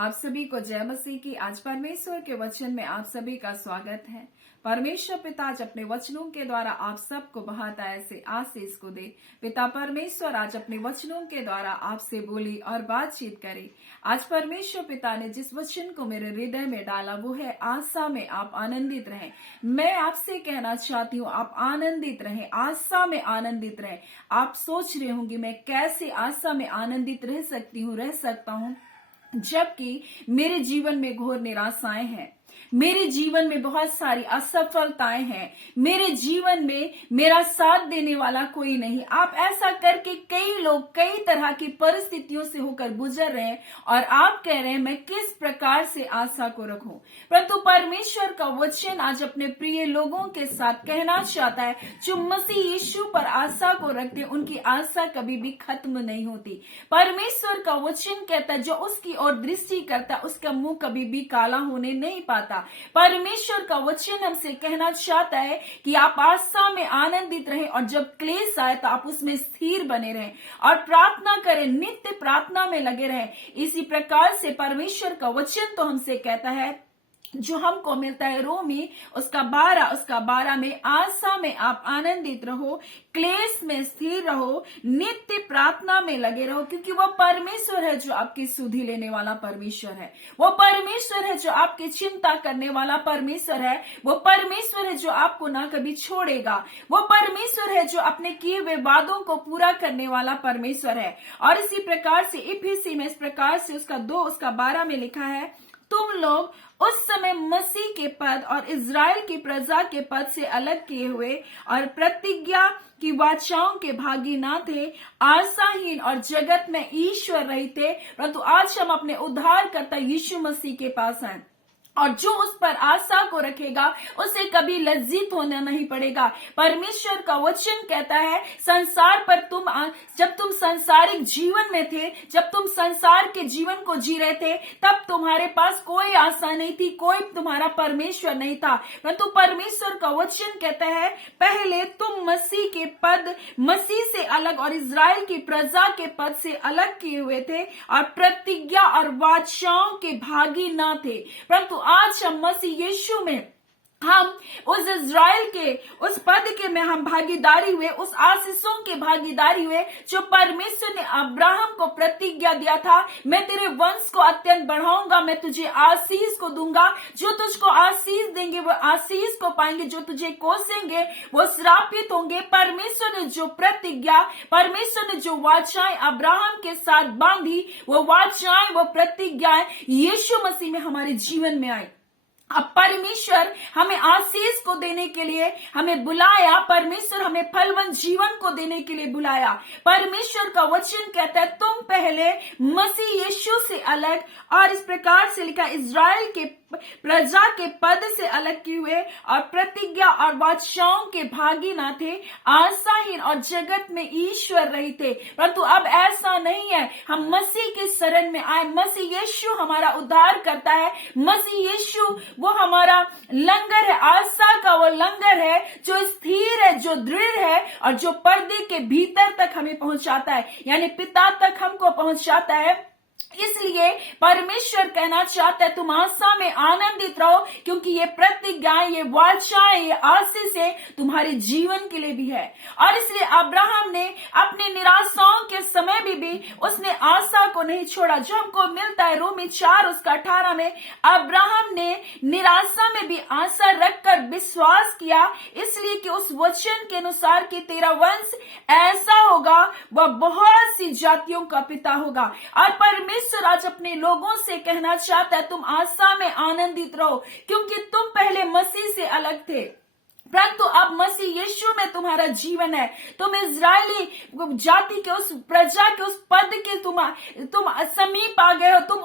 आप सभी को जय मसीह की। आज परमेश्वर के वचन में आप सभी का स्वागत है। परमेश्वर पिता आज अपने वचनों के द्वारा आप सबको बहुत ऐसे आशीष को दे। पिता परमेश्वर आज अपने वचनों के द्वारा आपसे बोली और बातचीत करे। आज परमेश्वर पिता ने जिस वचन को मेरे हृदय में डाला वो है आशा में आप आनंदित रहें। मैं आपसे कहना चाहती हूँ आप आनंदित रहें, आशा में आनंदित रहें। आप सोच रहे होंगे मैं कैसे आशा में आनंदित रह सकता हूँ जबकि मेरे जीवन में घोर निराशाएं हैं, मेरे जीवन में बहुत सारी असफलताएं हैं, मेरे जीवन में मेरा साथ देने वाला कोई नहीं। आप ऐसा करके कई लोग कई तरह की परिस्थितियों से होकर गुजर रहे हैं और आप कह रहे हैं मैं किस प्रकार से आशा को रखूं। परंतु परमेश्वर का वचन आज अपने प्रिय लोगों के साथ कहना चाहता है जो मसीह यीशु पर आशा को रखते हैं उनकी आशा कभी भी खत्म नहीं होती। परमेश्वर का वचन कहता है जो उसकी ओर दृष्टि करता है उसका मुंह कभी भी काला होने नहीं पाता। परमेश्वर का वचन हमसे कहना चाहता है कि आप आशा में आनंदित रहें और जब क्लेश आए तो आप उसमें स्थिर बने रहें और प्रार्थना करें, नित्य प्रार्थना में लगे रहें। इसी प्रकार से परमेश्वर का वचन तो हमसे कहता है जो हमको मिलता है रोमी उसका 12 में आशा में आप आनंदित रहो, क्लेश में स्थिर रहो, नित्य प्रार्थना में लगे रहो, क्योंकि वो परमेश्वर है जो आपकी सुधि लेने वाला परमेश्वर है। वो परमेश्वर है जो आपकी चिंता करने वाला परमेश्वर है। वो परमेश्वर है जो आपको ना कभी छोड़ेगा। वो परमेश्वर है जो अपने किए हुए वादों को पूरा करने वाला परमेश्वर है। और इसी प्रकार से इफिसी में इस प्रकार से उसका 12 में लिखा है, तुम लोग उस समय मसीह के पद और इज़राइल की प्रजा के पद से अलग किए हुए और प्रतिज्ञा की वाचाओं के भागी ना थे, आशाहीन और जगत में ईश्वर रहित थे, परंतु आज हम अपने उद्धारकर्ता यीशु मसीह के पास हैं और जो उस पर आशा को रखेगा उसे कभी लज्जित होना नहीं पड़ेगा। परमेश्वर का वचन कहता है संसार पर जब तुम सांसारिक जीवन में थे, जब तुम संसार के जीवन को जी रहे थे, तब तुम्हारे पास कोई आशा नहीं थी, कोई तुम्हारा परमेश्वर नहीं था। परंतु परमेश्वर का वचन कहता है पहले तुम मसीह के पद, मसीह से अलग और इज़राइल की प्रजा के पद से अलग किए हुए थे और प्रतिज्ञा और वाचाओं के भागी ना थे, परंतु आज हम मसीह यीशु में हम उस इज़राइल के उस पद के में हम भागीदारी हुए, उस आशीषों के भागीदारी हुए जो परमेश्वर ने अब्राहम को प्रतिज्ञा दिया था, मैं तेरे वंश को अत्यंत बढ़ाऊंगा, मैं तुझे आशीष को दूंगा, जो तुझको आशीष देंगे वो आशीष को पाएंगे, जो तुझे कोसेंगे वो श्रापित होंगे। परमेश्वर ने जो प्रतिज्ञा, परमेश्वर ने जो वाचाएं अब्राहम के साथ बांधी, वो वाचाएं, वो प्रतिज्ञाएं यीशु मसीह में हमारे जीवन में आई। अब परमेश्वर हमें आशीष को देने के लिए हमें बुलाया, परमेश्वर हमें फलवंत जीवन को देने के लिए बुलाया। परमेश्वर का वचन कहता है तुम पहले मसीह यीशु से अलग और इस प्रकार से लिखा इज़राइल के प्रजा के पद से अलग किए हुए और प्रतिज्ञा और वाचाओं के भागी ना थे, आशाहीन और जगत में ईश्वर रही थे। परंतु अब ऐसा नहीं है, हम मसीह के शरण में आए। मसीह यीशु हमारा उद्धार करता है, मसीह यीशु वो हमारा लंगर है, आशा का वो लंगर है जो स्थिर है, जो दृढ़ है और जो पर्दे के भीतर तक हमें पहुंचाता है, यानी पिता तक हमको पहुंचाता है। इसलिए परमेश्वर कहना चाहता है तुम आशा में आनंदित रहो, क्योंकि ये प्रतिज्ञाएं, ये वाचाएं, ये आशीषें तुम्हारे जीवन के लिए भी है। और इसलिए अब्राहम ने अपने निराशाओं के समय भी उसने आशा को नहीं छोड़ा। जो हमको मिलता है रोमी 4:18 में, अब्राहम ने निराशा में भी आशा रखकर विश्वास किया, इसलिए कि उस वचन के अनुसार कि तेरा वंश ऐसा होगा, वह बहुत सी जातियों का पिता होगा। और परमेश्वर आज अपने लोगों से कहना चाहता है तुम आशा में आनंदित रहो, क्योंकि तुम पहले मसीह से अलग थे, परंतु अब मसीह यीशु में तुम्हारा जीवन है। तुम इज़राइली जाति के उस प्रजा के उस पद के तुम समीप आ गए हो, तुम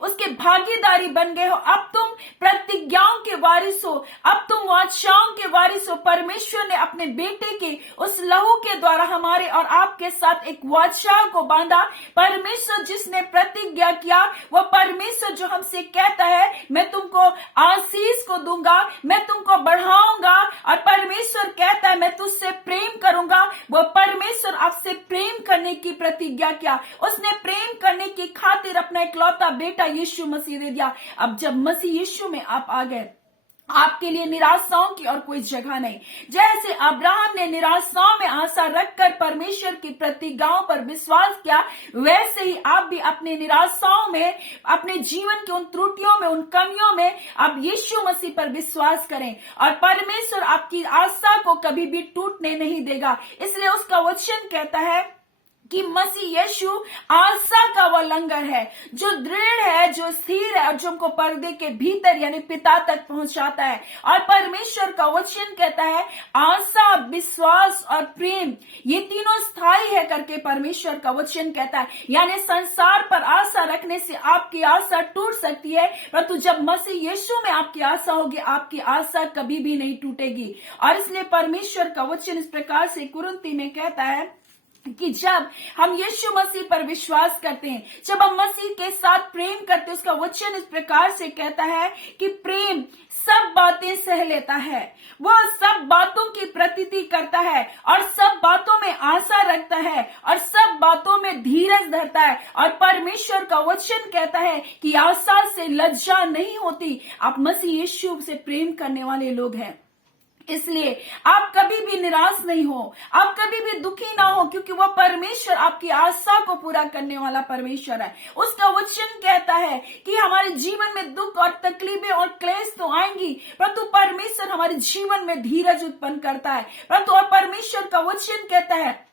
उसके भागीदारी बन गए हो। अब तुम प्रतिज्ञाओं के वारिस हो, अब तुम वाचाओं के वारिस हो। परमेश्वर ने अपने बेटे के उस लहू के द्वारा हमारे और आपके साथ एक वाचा को बांधा। परमेश्वर जिसने प्रतिज्ञा किया वो परमेश्वर जो हमसे कहता है मैं तुमको आशीष को दूंगा, मैं तुमको बढ़ाऊंगा, और परमेश्वर कहता है मैं तुझसे प्रेम करूंगा। वो परमेश्वर आपसे प्रेम करने की प्रतिज्ञा किया, उसने प्रेम करने की खातिर अपना इकलौता बेटा यीशु मसीह दे दिया। अब जब मसीह यीशु में आप आ गए, आपके लिए निराशाओं की और कोई जगह नहीं। जैसे अब्राहम ने निराशाओं में आशा रखकर परमेश्वर की प्रतिज्ञाओं पर विश्वास किया, वैसे ही आप भी अपने निराशाओं में, अपने जीवन की उन त्रुटियों में, उन कमियों में आप यीशु मसीह पर विश्वास करें और परमेश्वर आपकी आशा को कभी भी टूटने नहीं देगा। इसलिए उसका वचन कहता है कि मसीह यीशु आशा का वो लंगर है जो दृढ़ है, जो स्थिर है और जो हमको पर्दे के भीतर यानी पिता तक पहुंचाता है। और परमेश्वर का वचन कहता है आशा, विश्वास और प्रेम ये तीनों स्थायी है करके परमेश्वर का वचन कहता है। यानी संसार पर आशा रखने से आपकी आशा टूट सकती है, परंतु जब मसीह यीशु में आपकी आशा होगी, आपकी आशा कभी भी नहीं टूटेगी। और इसलिए परमेश्वर का वचन इस प्रकार से कुरिन्थी में कहता है कि जब हम यीशु मसीह पर विश्वास करते हैं, जब हम मसीह के साथ प्रेम करते हैं, उसका वचन इस प्रकार से कहता है कि प्रेम सब बातें सह लेता है, वह सब बातों की प्रतीति करता है और सब बातों में आशा रखता है और सब बातों में धीरज धरता है। और परमेश्वर का वचन कहता है कि आशा से लज्जा नहीं होती। आप मसीह यीशु से प्रेम करने वाले लोग हैं, इसलिए आप कभी भी निराश नहीं हो, आप कभी भी दुखी ना हो, क्योंकि वह परमेश्वर आपकी आशा को पूरा करने वाला परमेश्वर है। उसका वचन कहता है कि हमारे जीवन में दुख और तकलीफें और क्लेश तो आएंगी, परंतु परमेश्वर हमारे जीवन में धीरज उत्पन्न करता है। परंतु और परमेश्वर का वचन कहता है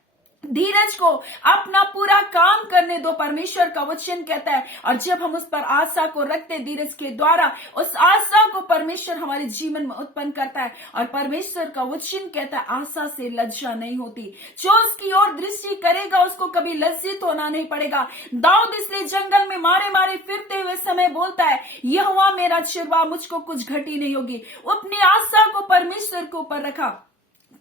धीरज को अपना पूरा काम करने दो, परमेश्वर का वचन कहता है। और जब हम उस पर आशा को रखते, धीरज के द्वारा उस आशा को परमेश्वर हमारे जीवन में उत्पन्न करता है। और परमेश्वर का वचन कहता है आशा से लज्जा नहीं होती। जो उसकी ओर दृष्टि करेगा उसको कभी लज्जित होना नहीं पड़ेगा। दाऊद इसलिए जंगल में मारे मारे फिरते हुए समय बोलता है यहोवा मेरा चिरवा, मुझको कुछ घटी नहीं होगी। अपनी आशा को परमेश्वर के ऊपर रखा,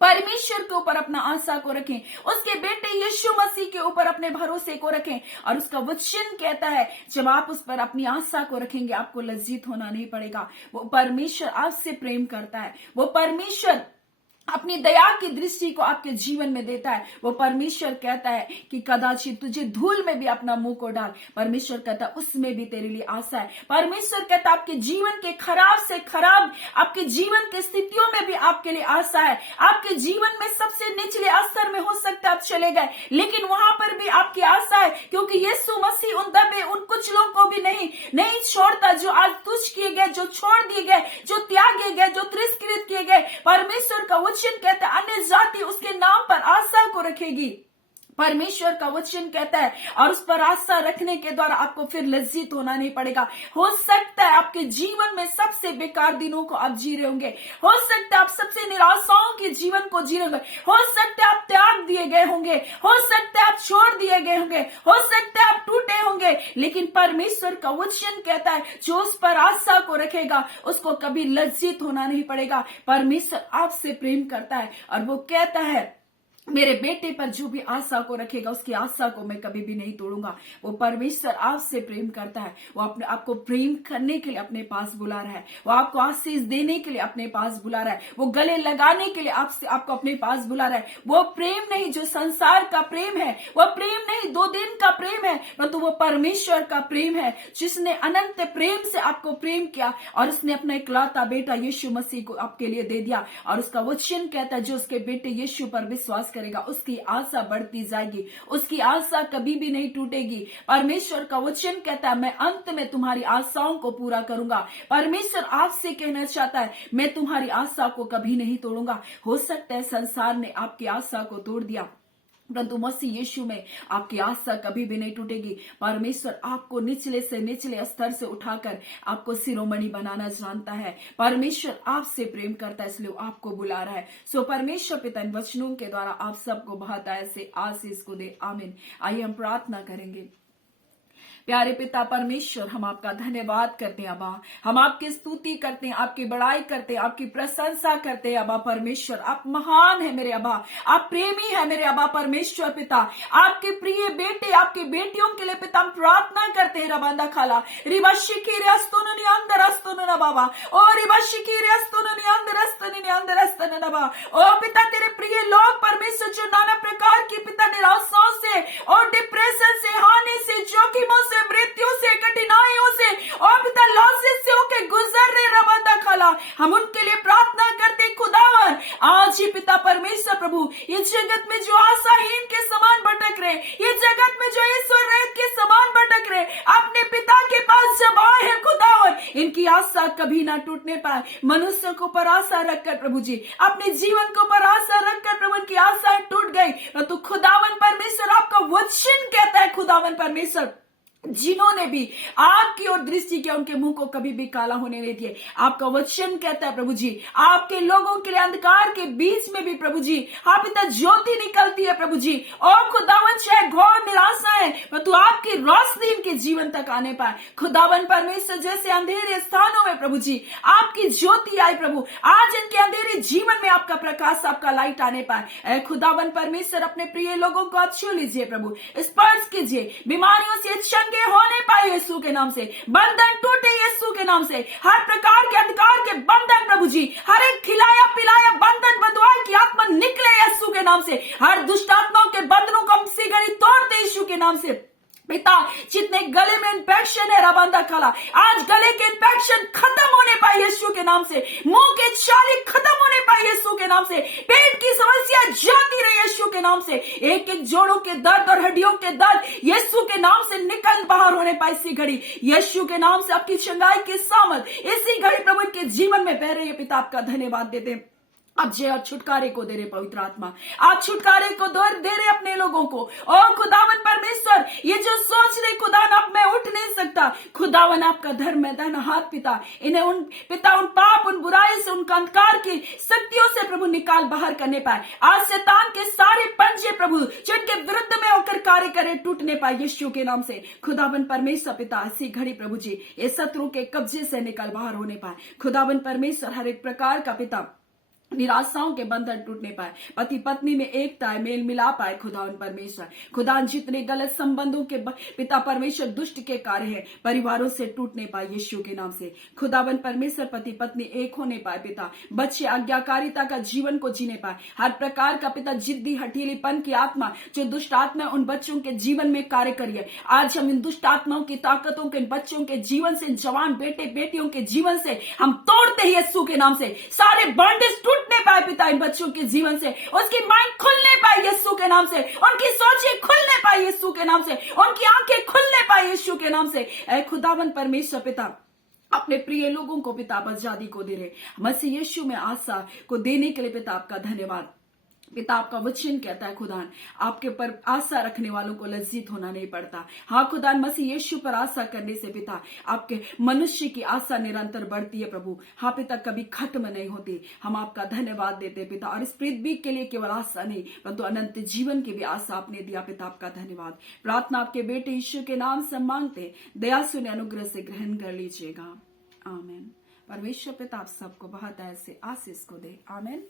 परमेश्वर के ऊपर अपना आशा को रखें, उसके बेटे यीशु मसीह के ऊपर अपने भरोसे को रखें। और उसका वचन कहता है जब आप उस पर अपनी आशा को रखेंगे आपको लज्जित होना नहीं पड़ेगा। वो परमेश्वर आपसे प्रेम करता है, वो परमेश्वर अपनी दया की दृष्टि को आपके जीवन में देता है। वो परमेश्वर कहता है कि कदाचित तुझे धूल में भी अपना मुंह को डाल, परमेश्वर कहता है उसमें भी तेरे लिए आशा है। परमेश्वर कहता है आपके जीवन के खराब से खराब, आपके जीवन की स्थितियों में भी आपके लिए आशा है। आपके जीवन में सबसे निचले स्तर में हो सकता है आप चले गए, लेकिन वहां पर भी आपकी आशा है, क्योंकि यीशु मसीह उन दबे उन कुछ लोगों को भी नहीं छोड़ता जो आज तुच्छ किए गए, जो छोड़ दिए गए, जो त्यागे गए, जो तिरस्कृत किए गए। परमेश्वर का वचन कहता है अन्य जाति उसके नाम पर आशा को रखेगी। परमेश्वर का वचन कहता है और उस पर आशा रखने के द्वारा आपको फिर लज्जित होना नहीं पड़ेगा। हो सकता है आपके जीवन में सबसे बेकार दिनों को आप जी रहे होंगे, हो सकता है आप सबसे निराशाओं के जीवन को जी रहे होंगे, हो सकता है आप त्याग दिए गए होंगे, हो सकता है आप छोड़ दिए गए होंगे, हो सकता है आप टूटे होंगे, लेकिन परमेश्वर का वचन कहता है जो उस पर आशा को रखेगा उसको कभी लज्जित होना नहीं पड़ेगा। परमेश्वर आपसे प्रेम करता है और वो कहता है मेरे बेटे पर जो भी आशा को रखेगा उसकी आशा को मैं कभी भी नहीं तोड़ूंगा। वो परमेश्वर आपसे प्रेम करता है, वो आपको प्रेम करने के लिए अपने पास बुला रहा है, वो आपको आशीष देने के लिए अपने पास बुला रहा है, वो गले लगाने के लिए आपको अपने पास बुला रहा है। वो प्रेम नहीं जो संसार का प्रेम है, वो प्रेम नहीं 2 दिन का प्रेम है, परंतु वो परमेश्वर का प्रेम है जिसने अनंत प्रेम से आपको प्रेम किया और उसने अपना इकलौता बेटा यीशु मसीह को आपके लिए दे दिया। और उसका वचन कहता है जो उसके बेटे यीशु पर विश्वास करेगा उसकी आशा बढ़ती जाएगी, उसकी आशा कभी भी नहीं टूटेगी। परमेश्वर का वचन कहता है मैं अंत में तुम्हारी आशाओं को पूरा करूंगा। परमेश्वर आपसे कहना चाहता है मैं तुम्हारी आशा को कभी नहीं तोड़ूंगा। हो सकता है संसार ने आपकी आशा को तोड़ दिया, परंतु मसीह यीशु में आपकी आशा कभी भी नहीं टूटेगी। परमेश्वर आपको निचले से निचले स्तर से उठाकर आपको शिरोमणि बनाना जानता है। परमेश्वर आपसे प्रेम करता है, इसलिए आपको बुला रहा है। सो परमेश्वर पिता इन वचनों के द्वारा आप सबको बहुत ऐसे आशीष को दे। आमीन। आइए हम प्रार्थना करेंगे। प्यारे पिता परमेश्वर, हम आपका धन्यवाद करते हैं अबा, हम आपकी स्तुति करते हैं, आपकी बड़ाई करते हैं, आपकी प्रशंसा करते हैं अबा परमेश्वर। आप महान है मेरे अबा, आप प्रेमी है मेरे अबा परमेश्वर पिता। आपके प्रिय बेटे, आपके बेटियों के लिए पिता हम प्रार्थना करते हैं रबांदा खाला रिबाशिकी रे अस्तुनुनी अंदर अस्तुनुना बाबा ओ रिबाशिकी रे अस्तुनुनी अंदर अस्तुनुनी अंदर अस्तुनुना बा ओ पिता, तेरे प्रिय लोग परमेश्वर जो नाना प्रकार की पिता निराशाओं से और डिप्रेशन से, हानि से, जोखिमों से, मृत्यु से, कठिनाइयों से और पिता लॉसेस से होके गुजर रहे रबांदा खाला, हम उनके लिए प्रार्थना करते खुदावन। आज ही पिता परमेश्वर प्रभु, ये जगत में जो आशाहीन के समान भटक रहे, ये जगत में जो ईश्वर रहित के समान भटक रहे, अपने पिता के पास जब आए हैं खुदावन, इनकी आशा कभी ना टूटने पाए। मनुष्य को पर आशा रखकर प्रभु जी, अपने जीवन को पर आशा रखकर प्रभु की आशा टूट गई, तो खुदावन परमेश्वर आपका वचन कहता है खुदावन परमेश्वर, जिन्होंने भी आपकी ओर दृष्टि किया उनके मुंह को कभी भी काला होने नहीं दिए। आपका वचन कहता है प्रभु जी, आपके लोगों के लिए अंधकार के बीच में भी प्रभु जी आप पिता ज्योति निकलती है प्रभु जी। और खुदावन चाहे घोर निराशा है, परंतु आपकी रोशनी इनके जीवन तक आने पाए। खुदावन परमेश्वर, जैसे अंधेरे स्थानों में प्रभु जी आपकी ज्योति आई प्रभु, आज इनके अंधेरे जीवन में आपका प्रकाश, आपका लाइट आने पाए। खुदावन परमेश्वर, अपने प्रिय लोगों को आप छू लीजिए प्रभु, स्पर्श कीजिए, बीमारियों से चंगे होने पाए यीशु के नाम से, बंधन टूटे यीशु के नाम से, हर प्रकार के अंधकार के बंधन प्रभु जी, हर एक खिलाया पिलाया बंधन बंधुआई की आत्मा निकले यीशु के नाम से, हर दुष्ट आत्माओं के बंधनों को हम सी घड़ी तोड़ते यीशु के नाम से। पिता, जितने गले में इन्फेक्शन है रबांदा खाला, आज गले के इन्फेक्शन खत्म होने पाए यीशु के नाम से, मुंह के छाले खत्म होने पाए यीशु के नाम से, पेट की समस्या जाती रहे यीशु के नाम से, एक एक जोड़ों के दर्द और हड्डियों के दर्द यीशु के नाम से निकल बाहर होने पाए इसी घड़ी यीशु के नाम से। आपकी चंगाई की सामर्थ इसी घड़ी प्रभु के जीवन में बह रही है पिता, आपका धन्यवाद देते हैं। अब जे आप छुटकारे को दे रहे पवित्र आत्मा, आप छुटकारे को दे रहे अपने लोगों को। और खुदावन परमेश्वर, ये जो सोच रहे खुदावन अब मैं उठ नहीं सकता, खुदावन आपका धर्म है दाहिना हाथ पिता, इन्हें उन पिता उन पाप, उन बुराई से, उन अंधकार की शक्तियों से प्रभु निकाल बाहर करने पाए। आज शैतान के सारे पंजे प्रभु जिनके विरुद्ध में होकर कार्य करे टूटने पाए यीशु के नाम से। खुदावन परमेश्वर पिता, इसी घड़ी प्रभु जी ये शत्रु के कब्जे से निकल बाहर होने पाए। खुदावन परमेश्वर, हर एक प्रकार का पिता निराशाओं के बंधन टूटने पाए, पति पत्नी में एकता मेल मिला पाए। खुदावन परमेश्वर, खुदा जितने गलत संबंधों के पिता परमेश्वर दुष्ट के कार्य है परिवारों से टूटने पाए यीशु के नाम से। खुदावन परमेश्वर, पति पत्नी एक होने पाए पिता, बच्चे आज्ञाकारिता का जीवन को जीने पाए। हर प्रकार का पिता जिद्दी हठीलीपन की आत्मा, जो दुष्ट आत्मा उन बच्चों के जीवन में कार्य करिए, आज हम इन दुष्ट आत्माओं की ताकतों के बच्चों के जीवन से, जवान बेटे बेटियों के जीवन से हम तोड़ते ही यीशु के नाम से। सारे बॉन्डेज टूटने पाए पिता इन बच्चों के जीवन से, उसकी माइंड खुलने पाए यीशु के नाम से, उनकी सोचें खुलने पाए यीशु के नाम से, उनकी आंखें खुलने पाए यीशु के नाम से। ऐ खुदावन परमेश्वर पिता, अपने प्रिय लोगों को पिता आजादी को दे रहे, मसीह यीशु में आशा को देने के लिए पिता आपका धन्यवाद। पिता, आपका वचन कहता है खुदान, आपके पर आशा रखने वालों को लज्जित होना नहीं पड़ता। हाँ खुदान, मसीह यीशु पर आशा करने से पिता आपके मनुष्य की आशा निरंतर बढ़ती है प्रभु। हाँ पिता, कभी खत्म नहीं होती। हम आपका धन्यवाद देते पिता, और इस पृथ्वी के लिए केवल आशा नहीं परंतु अनंत जीवन की भी आशा आपने दिया पिता, आपका धन्यवाद। प्रार्थना आपके बेटे यीशु के नाम से मांगते, दया सुने अनुग्रह से ग्रहण कर लीजिएगा, आमीन। परमेश्वर पिता आप सबको बहुत ऐसे आशीष को दे, आमीन।